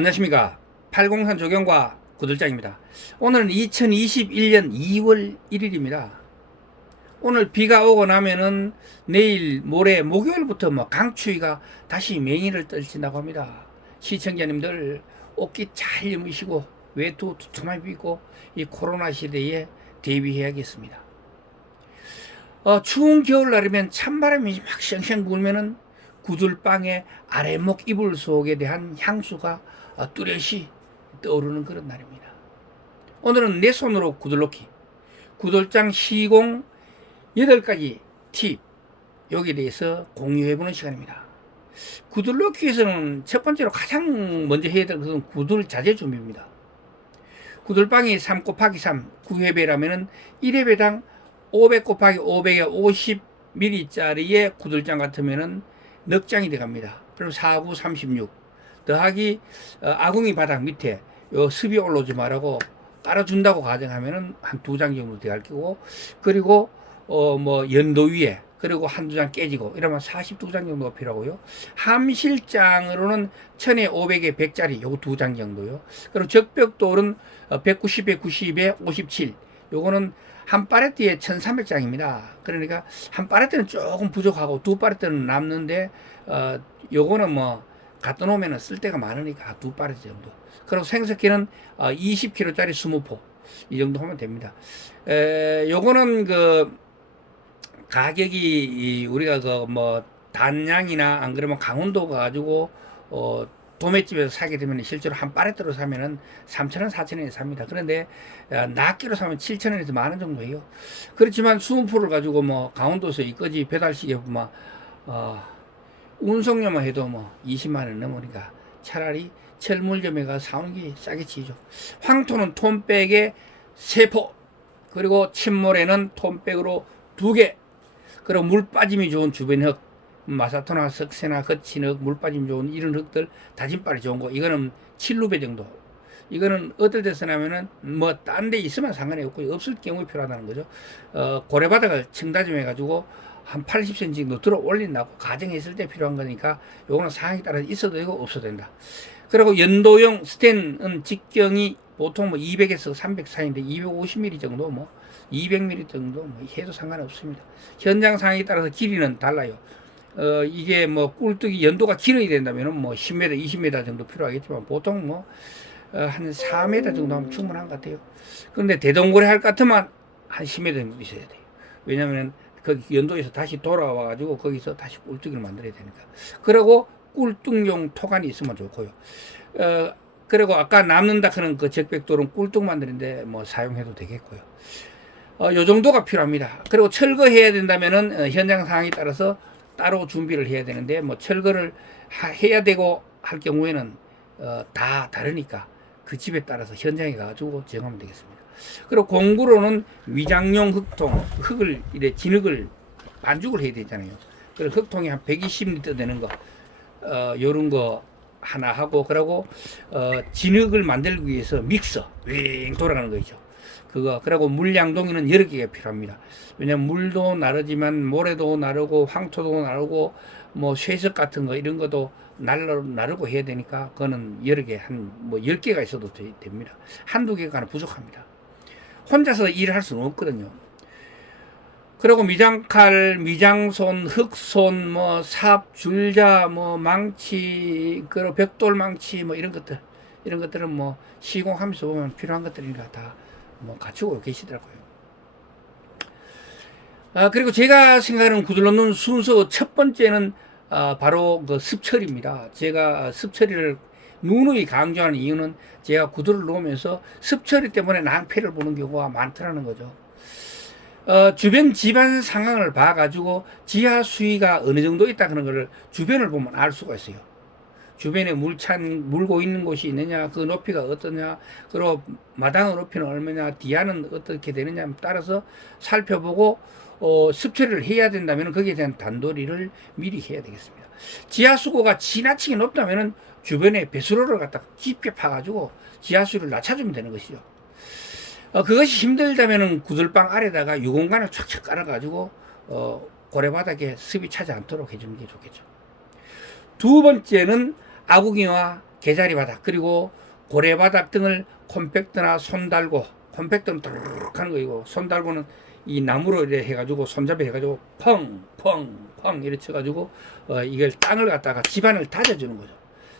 안녕하십니까. 803 조경과 구들장입니다. 오늘은 2021년 2월 1일입니다. 오늘 비가 오고 나면은 내일 모레 목요일부터 강추위가 다시 맹인을 떨친다고 합니다. 시청자님들 옷깃 잘 여미시고 외투 두툼하게 입고 이 코로나 시대에 대비해야겠습니다. 추운 겨울날이면 찬바람이 막 쌩쌩 불면은 구들방의 아래목 이불 속에 대한 향수가 뚜렷이 떠오르는 그런 날입니다. 오늘은 내 손으로 구들놓기, 구들장 시공 8가지 팁, 여기에 대해서 공유해보는 시간입니다. 구들놓기에서는 첫 번째로 가장 먼저 해야 될 것은 구들 자재 준비입니다. 구들방이 3 곱하기 3 9회배라면 1회배당 500 곱하기 500에 50ml짜리의 구들장 같으면은 넉 장이 들어갑니다. 그럼 4, 9, 36 더하기 아궁이 바닥 밑에 요 습이 올라오지 말라고 깔아준다고 가정하면은 한 2장 정도 들어갈 거고, 그리고 연도 위에 그리고 한두 장 깨지고 이러면 42장 정도가 필요하고요. 함실장으로는 1000에 500에 100짜리 요거 2장 정도요. 그리고 적벽돌은 190, 190에 57 요거는 한 파레트에 1300장입니다. 그러니까 한 파레트는 조금 부족하고 두 파레트는 남는데 요거는 갖다 놓으면 쓸 데가 많으니까 두 파레트 정도. 그리고 생석기는 20kg짜리 20포 이 정도 하면 됩니다. 요거는 가격이 우리가 단양이나 안 그러면 강원도 가지고 도매집에서 사게 되면 실제로 한 파레트로 사면은 3,000원, 4,000원에 삽니다. 그런데 낱개로 사면 7,000원에서 10,000원 정도예요. 그렇지만 20%를 가지고 강원도에서 이까지 배달시게 운송료만 해도 20만 원 넘으니까 차라리 철물점에 가서 사오는 게 싸게 치죠. 황토는 톤백에 3포, 그리고 침몰에는 톤백으로 2개, 그리고 물 빠짐이 좋은 주변 흙, 마사토나 석쇠나 거친 흙, 물 빠짐 좋은 이런 흙들, 다짐발이 좋은 거, 이거는 7루베 정도. 이거는 어떨 때 쓰냐면은 딴 데 있으면 상관이 없고 없을 경우에 필요하다는 거죠. 고래바닥을 층다짐해 가지고 한 80cm 정도 들어 올린다고 가정했을 때 필요한 거니까 요거는 상황에 따라서 있어도 되고 없어도 된다. 그리고 연도용 스텐은 직경이 보통 200에서 300 사이인데 250mm 정도 200mm 정도 해도 상관없습니다. 현장 상황에 따라서 길이는 달라요. 이게 꿀뚝이 연도가 길어야 된다면 10m, 20m 정도 필요하겠지만 보통 한 4m 정도 하면 충분한 것 같아요. 그런데 대동고래 할 것 같으면 한 10m 정도 있어야 돼요. 왜냐하면 거기 연도에서 다시 돌아와 가지고 거기서 다시 꿀뚝이를 만들어야 되니까. 그리고 꿀뚝용 토간이 있으면 좋고요. 그리고 아까 남는다 하는 그 적백돌은 꿀뚝 만드는데 사용해도 되겠고요. 요 정도가 필요합니다. 그리고 철거해야 된다면은 현장 상황에 따라서 따로 준비를 해야 되는데 철거를 해야 되고 할 경우에는 다 다르니까 그 집에 따라서 현장에 가지고 정하면 되겠습니다. 그리고 공구로는 위장용 흙통, 흙을 이래 진흙을 반죽을 해야 되잖아요. 그리고 흙통이 한 120리터 되는 거, 요런 거 하나 하고, 그리고 진흙을 만들기 위해서 믹서 윙 돌아가는 거죠. 그리고 물량동이는 여러 개가 필요합니다. 왜냐면 물도 나르지만 모래도 나르고 황토도 나르고 쇠석 같은 거 이런 것도 나르고 해야 되니까 그거는 여러 개, 한 10개가 있어도 됩니다. 한두 개가 부족합니다. 혼자서 일을 할 수는 없거든요. 그리고 미장칼, 미장손, 흑손, 삽, 줄자, 망치, 그리고 벽돌 망치, 이런 것들은 시공하면서 보면 필요한 것들이니까 다 갖추고 계시더라고요. 그리고 제가 생각하는 구들놓는 순서 첫 번째는 바로 그 습처리입니다. 제가 습처리를 누누이 강조하는 이유는 제가 구들을 놓으면서 습처리 때문에 낭패를 보는 경우가 많더라는 거죠. 주변 집안 상황을 봐가지고 지하 수위가 어느 정도 있다는 것을 주변을 보면 알 수가 있어요. 주변에 물고 있는 곳이 있느냐, 그 높이가 어떠냐, 그리고 마당의 높이는 얼마냐, 디아는 어떻게 되느냐에 따라서 살펴보고 습처리를 해야 된다면 거기에 대한 단도리를 미리 해야 되겠습니다. 지하수고가 지나치게 높다면 주변에 배수로를 갖다 깊게 파가지고 지하수를 낮춰주면 되는 것이죠. 그것이 힘들다면 구들방 아래다가 유공간을 촥촥 깔아가지고 고래바닥에 습이 차지 않도록 해주는 게 좋겠죠. 두 번째는 아궁이와 개자리 바닥 그리고 고래 바닥 등을 콤팩트나 손 달고, 콤팩트는 뚜룩 하는 거이고 손 달고는 이 나무로 이렇게 해가지고 손잡이 해가지고 펑펑펑 이렇게 쳐가지고 이걸 땅을 갖다가 집안을 다져주는 거죠.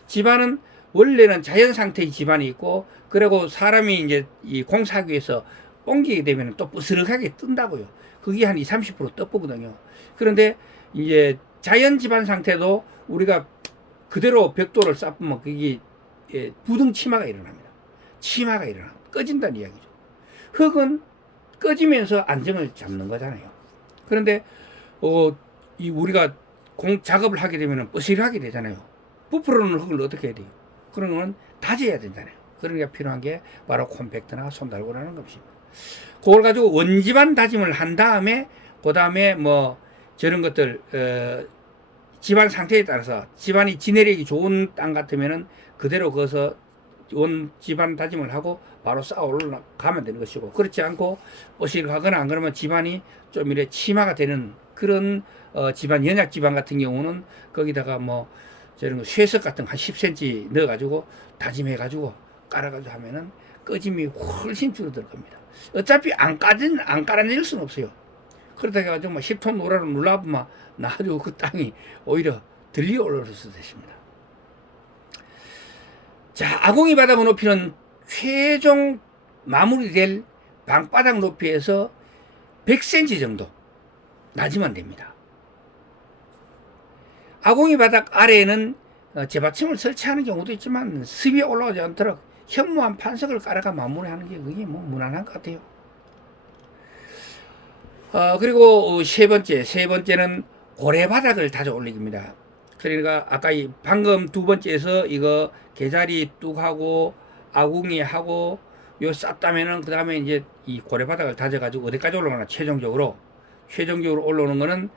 집안은 원래는 자연 상태의 집안이 있고, 그리고 사람이 이제 이 공사하기 위해서 옮기게 되면 또 부스럭하게 뜬다고요. 그게 한 20, 30% 떠보거든요. 그런데 이제 자연 집안 상태도 우리가 그대로 벽돌을 쌓으면 그게 부등 치마가 일어납니다. 치마가 일어나 꺼진다는 이야기죠. 흙은 꺼지면서 안정을 잡는 거잖아요. 그런데 이 우리가 작업을 하게 되면 뻐실하게 되잖아요. 부풀어놓은 흙을 어떻게 해야 돼요? 그런 거는 다져야 된잖아요. 그러니까 필요한 게 바로 콤팩트나 손달고라는 것입니다. 그걸 가지고 원집안 다짐을 한 다음에 그 다음에 뭐 저런 것들 집안 상태에 따라서 집안이 지내력이 좋은 땅 같으면은 그대로 거기서 원 집안 다짐을 하고 바로 쌓아 올라가면 되는 것이고, 그렇지 않고 어실하거나 안 그러면 집안이 좀 이래 치마가 되는 그런 집안, 연약 집안 같은 경우는 거기다가 뭐 저런 거 쇠석 같은 거 한 10cm 넣어가지고 다짐해가지고 깔아가지고 하면은 꺼짐이 훨씬 줄어들 겁니다. 어차피 안 깔아낼 수는 없어요. 그러다 해가지고 막 10톤 노라로 눌러보면 나가지고 그 땅이 오히려 들려 올라올 수도 있습니다. 자, 아궁이 바닥 높이는 최종 마무리될 방바닥 높이에서 100cm 정도 낮으면 됩니다. 아궁이 바닥 아래에는 재받침을 설치하는 경우도 있지만 습이 올라오지 않도록 현무암 판석을 깔아가 마무리하는 게 그게 뭐 무난한 것 같아요. 그리고 세 번째는 고래 바닥을 다져 올리기입니다. 그러니까 아까 방금 두 번째에서 이거 개자리 뚝 하고 아궁이 하고 요 쌌다면은 그 다음에 이제 이 고래 바닥을 다져가지고 어디까지 올라오나 최종적으로 올라오는 거는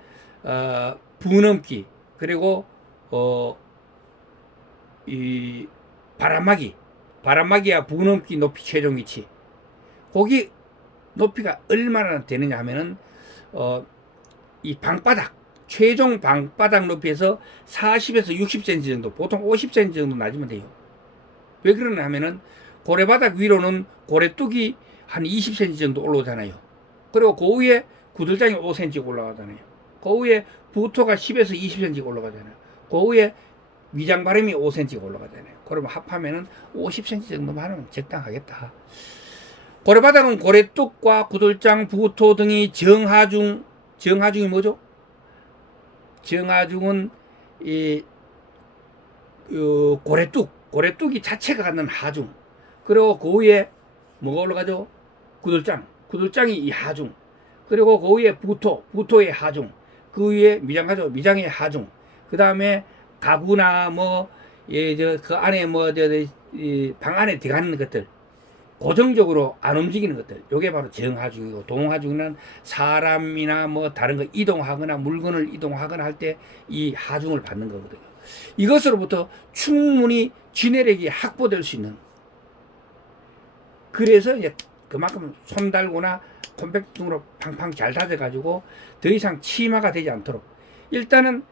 부넘기 그리고 이 바람막이와 부넘기 높이 최종 위치, 거기 높이가 얼마나 되느냐 하면은 이 방바닥 최종 방바닥 높이에서 40에서 60cm 정도, 보통 50cm 정도 낮으면 돼요. 왜 그러냐 하면은 고래바닥 위로는 고래뚝이 한 20cm 정도 올라오잖아요. 그리고 그 위에 구들장이 5cm 올라가잖아요. 그 위에 부토가 10에서 20cm 올라가잖아요. 그 위에 위장바람이 5cm 올라가잖아요. 그러면 합하면은 50cm 정도만 하면 적당하겠다. 고래바닥은 고래뚝과 구들장, 부토 등이 정하중이 뭐죠? 정하중은 고래뚝이 자체가 갖는 하중. 그리고 그 위에 뭐가 올라가죠? 구들장이 이 하중. 그리고 그 위에 부토의 하중. 그 위에 미장가죠? 미장의 하중. 그 다음에 가구나 그 안에 방 안에 들어가는 것들, 고정적으로 안 움직이는 것들, 요게 바로 정하중이고, 동하중은 사람이나 다른 거 이동하거나 물건을 이동하거나 할 때 이 하중을 받는 거거든요. 이것으로부터 충분히 지내력이 확보될 수 있는, 그래서 이제 그만큼 손 달거나 콤팩트 등으로 팡팡 잘 다져가지고 더 이상 치마가 되지 않도록, 일단은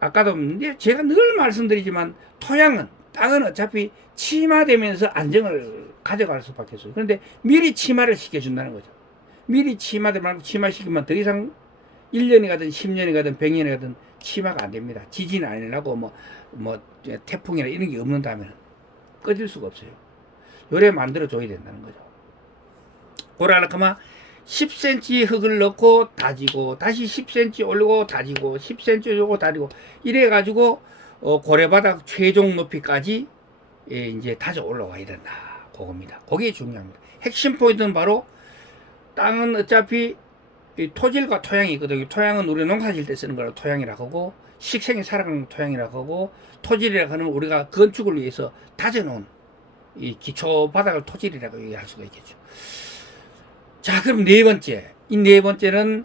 아까도 제가 늘 말씀드리지만 땅은 어차피 치마되면서 안정을 가져갈 수밖에 없어요. 그런데 미리 치마를 시켜준다는 거죠. 미리 치마들 말고 치마시키면 더 이상 1년이 가든 10년이 가든 100년이 가든 치마가 안 됩니다. 지진 안 일어나고 태풍이나 이런 게 없는다면 꺼질 수가 없어요. 요래 만들어줘야 된다는 거죠. 그러려면 10cm 흙을 넣고 다지고 다시 10cm 올리고 다지고 10cm 올리고 다지고 이래가지고 고래바닥 최종 높이까지 이제 다져 올라와야 된다. 그겁니다. 그게 중요합니다. 핵심 포인트는 바로 땅은 어차피 토질과 토양이 있거든요. 토양은 우리 농사질 때 쓰는 걸 토양이라고 하고, 식생이 살아가는 토양이라고 하고, 토질이라고 하는 우리가 건축을 위해서 다져놓은 이 기초 바닥을 토질이라고 얘기할 수가 있겠죠. 자, 그럼 네 번째는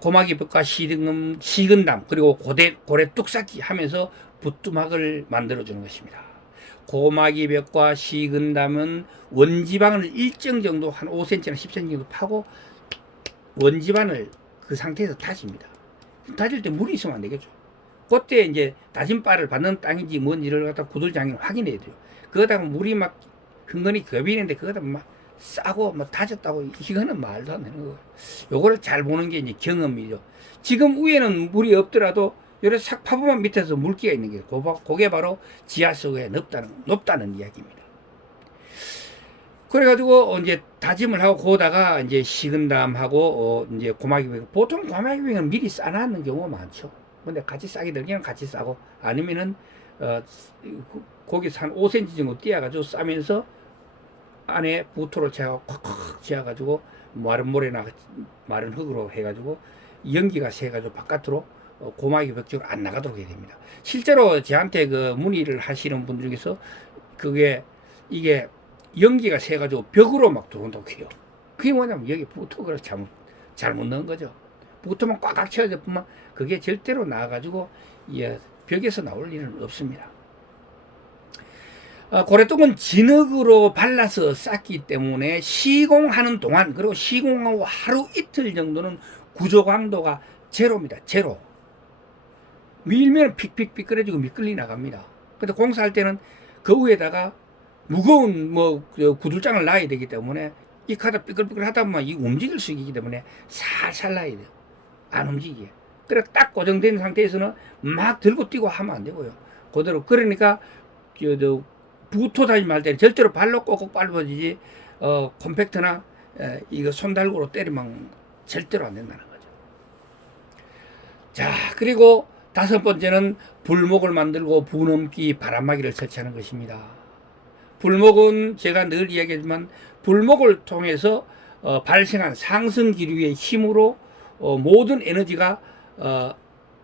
고마기 벽과 시근담 그리고 고래 뚝쌓기 하면서 부뚜막을 만들어주는 것입니다. 고마기 벽과 시근담은 원지방을 일정 정도 한 5cm나 10cm 정도 파고 원지방을 그 상태에서 다집니다. 다질 때 물이 있으면 안 되겠죠. 그때 이제 다진 바를 받는 땅인지 뭔지를 갖다 구들장인 확인해야 돼요. 그거다가 물이 막 흥건히 겁이는데 그거다 막 싸고 막 다졌다고 이거는 말도 안 되는 거예요. 요거를 잘 보는 게 이제 경험이죠. 지금 위에는 물이 없더라도 요래 싹 파보면 밑에서 물기가 있는 게 그게 바로 지하수에 높다는 이야기입니다. 그래가지고 이제 다짐을 하고 고다가 이제 식은 다음 하고 이제 고마기뱅 보통 고마기뱅은 미리 싸놨는 경우가 많죠. 근데 같이 싸게 되면 같이 싸고 아니면은 거기서 한 5cm 정도 띄어가지고 싸면서 안에 부토를 채워 콱콱 채워가지고 마른 모래나 마른 흙으로 해가지고 연기가 새가지고 바깥으로 고마기 벽쪽으로 안 나가도록 해야 됩니다. 실제로 저한테 그 문의를 하시는 분 중에서 이게 연기가 새가지고 벽으로 막 들어온다고 해요. 그게 뭐냐면 여기 부토를 잘못 넣은 거죠. 부토만 꽉꽉 채워졌지만 그게 절대로 나와가지고 벽에서 나올 일은 없습니다. 고래똥은 진흙으로 발라서 쌌기 때문에 시공하는 동안 그리고 시공하고 하루 이틀 정도는 구조 강도가 제로입니다. 제로. 밀면 픽픽픽 끓여지고 미끌리 나갑니다. 근데 공사할 때는 그 위에다가 무거운 구들장을 놔야 되기 때문에 이 카드 삐끌삐끌 하다 보면 이 움직일 수 있기 때문에 살살 놔야 돼요. 안 움직이게. 그래 딱 고정된 상태에서는 막 들고 뛰고 하면 안 되고요. 그대로. 그러니까 부토 다니지 말 때는 절대로 발로 꼭꼭 밟아지지 컴팩트나 이거 손달고로 때리면 절대로 안 된다는 거죠. 자, 그리고 5번째는 불목을 만들고 부넘기 바람막이를 설치하는 것입니다. 불목은 제가 늘 이야기하지만 불목을 통해서 발생한 상승 기류의 힘으로 모든 에너지가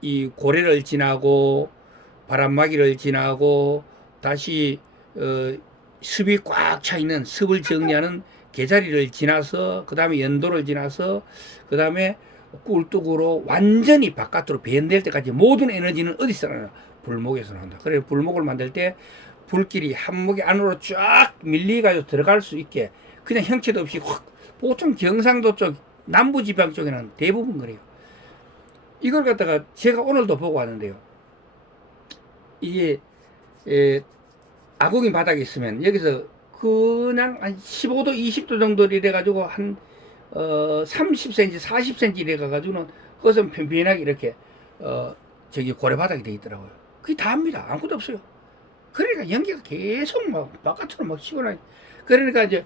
이 고래를 지나고 바람막이를 지나고 다시 습이 꽉 차 있는 습을 정리하는 개자리를 지나서 그 다음에 연도를 지나서 그 다음에 꿀뚝으로 완전히 바깥으로 배연될 때까지 모든 에너지는 어디서 나나? 불목에서 나온다. 그래서 불목을 만들 때 불길이 한목이 안으로 쫙 밀리가지고 들어갈 수 있게 그냥 형체도 없이 확 보통 경상도 쪽 남부지방 쪽에는 대부분 그래요. 이걸 갖다가 제가 오늘도 보고 왔는데요. 이게 아궁이 바닥에 있으면 여기서 그냥 한 15도 20도 정도 이래가지고 한 30cm 40cm 이래가지고는 그것은 편편하게 이렇게 저기 고래바닥이 되어 있더라고요. 그게 다입니다. 아무것도 없어요. 그러니까 연기가 계속 막 바깥으로 막 치고나. 그러니까 이제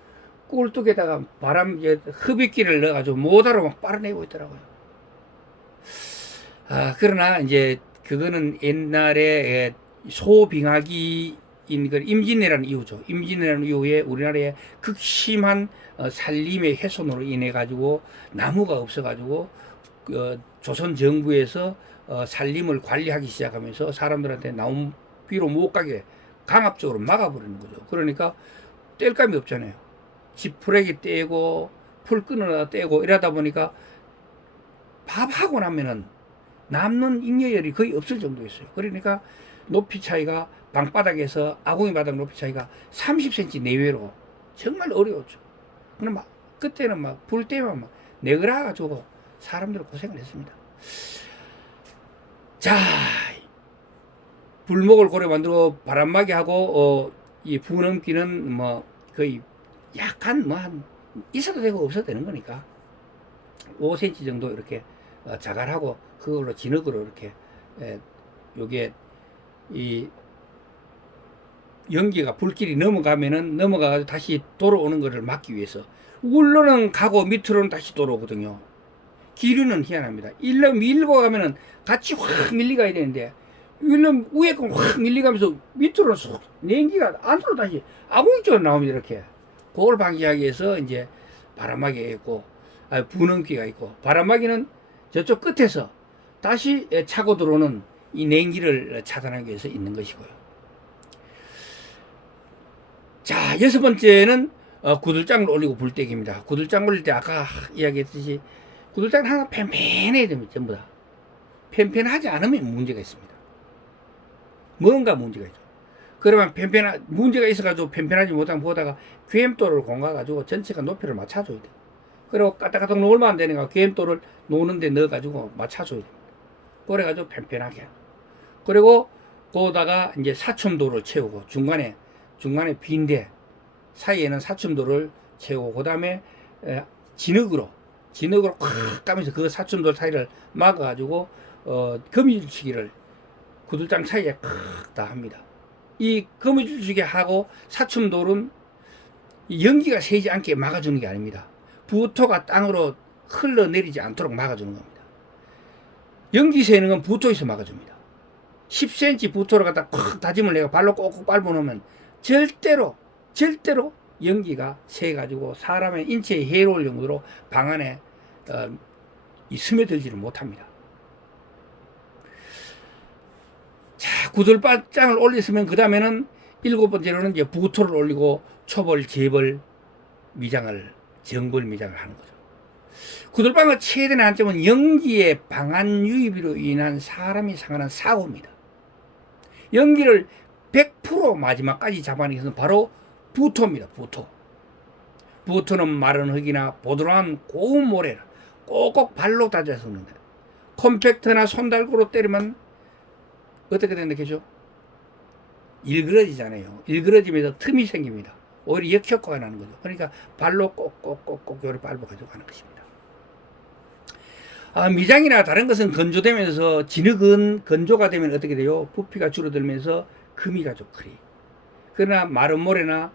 꿀뚝에다가 흡입기를 넣어가지고 모다로 막 빨아내고 있더라고요. 그러나 이제 그거는 옛날에 소빙하기 임진왜란 이후죠. 임진왜란 이후에 우리나라에 극심한 산림의 훼손으로 인해 가지고 나무가 없어 가지고 조선 정부에서 산림을 관리하기 시작하면서 사람들한테 나무비로 못 가게 강압적으로 막아버리는 거죠. 그러니까 뗄감이 없잖아요. 지푸레기 떼고 풀 끊어다 떼고 이러다 보니까 밥하고 나면은 남는 잉여열이 거의 없을 정도였어요. 그러니까 높이 차이가 방바닥에서 아궁이 바닥 높이 차이가 30cm 내외로 정말 어려웠죠. 그럼 그때는 불 때만 내그라 가지고 사람들 고생을 했습니다. 자, 불목을 고래 만들고 바람막이 하고 이 부넘기는 거의 약간 한 있어도 되고 없어도 되는 거니까 5cm 정도 이렇게 자갈하고 그걸로 진흙으로 이렇게 요게 이 연기가 불길이 넘어가가지고 다시 돌아오는 것을 막기 위해서 울로는 가고 밑으로는 다시 돌아오거든요. 기류는 희한합니다. 일로 밀고 가면은 같이 확 밀리가야 되는데 일로 위에 거 확 밀리가면서 밑으로 쏙 냉기가 안으로 다시 아궁이 쪽으로 나옵니다. 이렇게 그걸 방지하기 위해서 이제 바람막이가 있고 부넘기가 있고 바람막이는 저쪽 끝에서 다시 차고 들어오는 이 냉기를 차단하기 위해서 있는 것이고요. 자, 6번째는 구들장을 올리고 불떼기입니다. 구들장 올릴 때 아까 이야기했듯이 구들장은 항상 팽팽해야 됩니다. 전부 다. 팽팽하지 않으면 문제가 있습니다. 뭔가 문제가 있죠. 그러면 문제가 있어가지고 팽팽하지 못하면 보다가 QM도를 공가가지고 전체가 높이를 맞춰줘야 돼요. 그리고 까딱까딱 놓으면 안 되니까 QM도를 놓는데 넣어가지고 맞춰줘야 됩니다. 그래가지고 팽팽하게. 그리고 거기다가 이제 사춤도를 채우고 중간에 빈대 사이에는 사춤도를 채우고 그다음에 진흙으로 콱 까면서 그 사춤돌 사이를 막아가지고 거미줄치기를 구들장 사이에 콱다 합니다. 이 거미줄치기 하고 사춤돌은 연기가 새지 않게 막아주는 게 아닙니다. 부토가 땅으로 흘러내리지 않도록 막아주는 겁니다. 연기 새는 건 부토에서 막아줍니다. 10cm 부토를 갖다 콱 다짐을 내가 발로 꼭꼭 밟아놓으면 절대로 연기가 새가지고 사람의 인체에 해로울 정도로 방 안에 스며들지를 못합니다. 자, 구들바장을 올렸으면 그 다음에는 7번째로는 이제 부토를 올리고 초벌, 재벌 미장을, 정벌 미장을 하는 거죠. 구들방의 최대 난점은 연기의 방안 유입으로 인한 사람이 상하는 사고입니다. 연기를 100% 마지막까지 잡아내기 위해서는 바로 부토입니다. 부토는 마른 흙이나 보드라운 고운 모래를 꼭꼭 발로 다져 섞는다. 컴팩트나 손달구로 때리면 어떻게 된다겠죠? 일그러지잖아요. 일그러지면서 틈이 생깁니다. 오히려 역효과가 나는 거죠. 그러니까 발로 꼭꼭꼭꼭 요리 밟아가지고 가는 것입니다. 미장이나 다른 것은 건조되면서 진흙은 건조가 되면 어떻게 돼요? 부피가 줄어들면서 금이가 좀 크리. 그러나 마른 모래나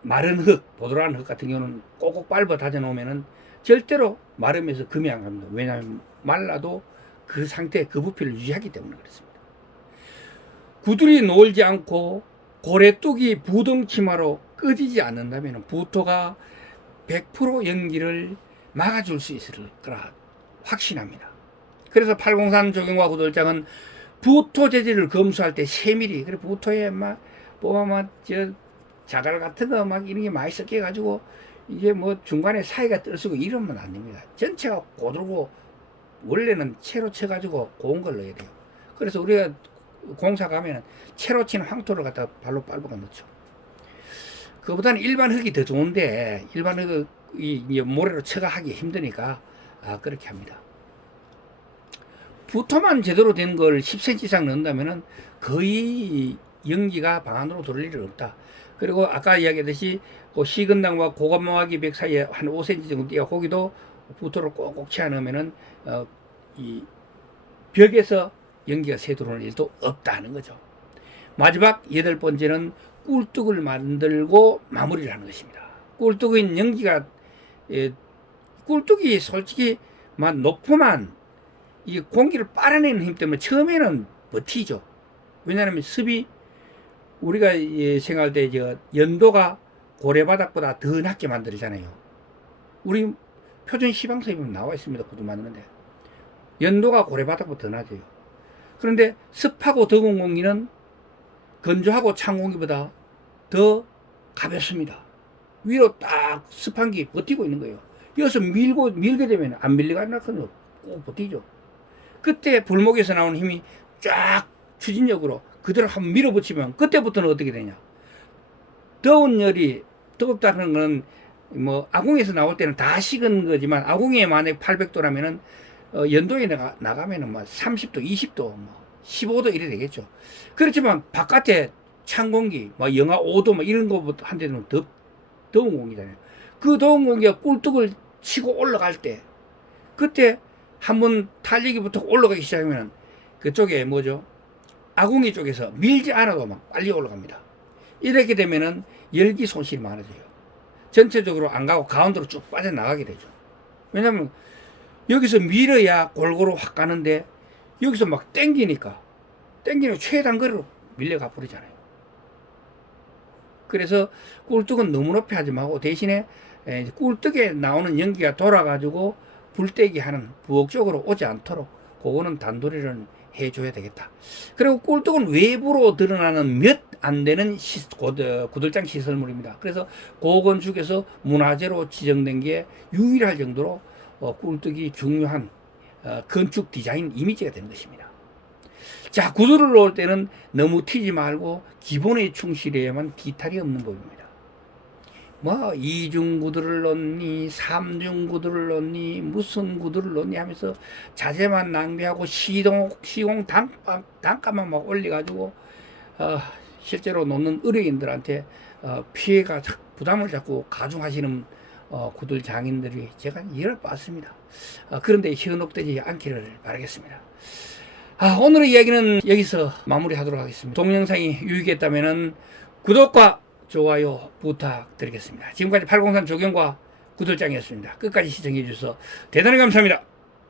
마른 흙, 보드라운 흙 같은 경우는 꼭꼭 밟아 다져 놓으면은 절대로 마르면서 금이 안 갑니다. 왜냐하면 말라도 그 상태, 그 부피를 유지하기 때문에 그렇습니다. 구들이 놀지 않고 고래뚝이 부동치마로 꺼지지 않는다면 부토가 100% 연기를 막아줄 수 있을 거라 확신합니다. 그래서 803 조경과 구들장은 부토 재질을 검수할 때 세밀히, 그래 부토에 막 자갈 같은 거 막 이런 게 많이 섞여가지고 이게 뭐 중간에 사이가 떨어지고 이러면 안 됩니다. 전체가 고들고 원래는 채로 쳐가지고 고운 걸 넣어야 돼요. 그래서 우리가 공사 가면 채로 친 황토를 갖다 발로 밟아가 넣죠. 그보다는 일반 흙이 더 좋은데 일반 흙이 모래로 쳐가 하기 힘드니까 그렇게 합니다. 부토만 제대로 된 걸 10cm 이상 넣는다면은 거의 연기가 방 안으로 들어올 일은 없다. 그리고 아까 이야기했듯이 그 시건당과 고감마와기 벽 사이에 한 5cm 정도 띄어 거기도 부토를 꼭꼭 채워 넣으면은 이 벽에서 연기가 새 들어오는 일도 없다는 거죠. 마지막 8번째는 꿀뚝을 만들고 마무리를 하는 것입니다. 꿀뚝은 연기가 꿀뚝이 솔직히 높으면 이 공기를 빨아내는 힘 때문에 처음에는 버티죠. 왜냐하면 습이 우리가 생각할 때 연도가 고래바닥보다 더 낮게 만들잖아요. 우리 표준 시방서에 보면 나와 있습니다. 구두 만드는데 연도가 고래바닥보다 더 낮아요. 그런데 습하고 더운 공기는 건조하고 찬 공기보다 더 가볍습니다. 위로 딱 습한 게 버티고 있는 거예요. 여기서 밀게 되면 안 밀리가 않거든요. 꼭 버티죠. 그때 불목에서 나오는 힘이 쫙 추진력으로 그대로 한번 밀어붙이면 그때부터는 어떻게 되냐. 더운 열이, 뜨겁다는 건 아궁에서 나올 때는 다 식은 거지만 아궁에 만약 800도라면은 연도에 나가면은 30도, 20도, 15도 이래 되겠죠. 그렇지만 바깥에 찬 공기, 영하 5도 이런 거부터 한 대는 더운 공기잖아요. 그 더운 공기가 꿀뚝을 치고 올라갈 때, 그때 한번 탄력이 붙어 올라가기 시작하면 그쪽에 아궁이 쪽에서 밀지 않아도 빨리 올라갑니다. 이렇게 되면은 열기 손실이 많아져요. 전체적으로 안 가고 가운데로 쭉 빠져나가게 되죠. 왜냐면 여기서 밀어야 골고루 확 가는데 여기서 땡기니까 최단 거리로 밀려가 버리잖아요. 그래서 꿀뚝은 너무 높이 하지 말고 대신에 꿀뚝에 나오는 연기가 돌아가지고 불떼기 하는 부엌 쪽으로 오지 않도록 그거는 단도리를 해줘야 되겠다. 그리고 꿀뚝은 외부로 드러나는 몇 안 되는 구들장 시설물입니다. 그래서 고건축에서 문화재로 지정된 게 유일할 정도로 꿀뚝이 중요한 건축 디자인 이미지가 되는 것입니다. 자, 구두를 놓을 때는 너무 튀지 말고 기본에 충실해야만 뒤탈이 없는 법입니다. 뭐 이중 구두를 넣니 삼중 구두를 넣니 무슨 구두를 넣니 하면서 자재만 낭비하고 시공 단가만 막 올려가지고 실제로 놓는 의뢰인들한테 피해가 부담을 자꾸 가중하시는 구들 장인들이 제가 이해를 봤습니다. 그런데 현혹되지 않기를 바라겠습니다. 오늘의 이야기는 여기서 마무리하도록 하겠습니다. 동영상이 유익했다면 구독과 좋아요 부탁드리겠습니다. 지금까지 803 조경과 구들장이었습니다. 끝까지 시청해 주셔서 대단히 감사합니다.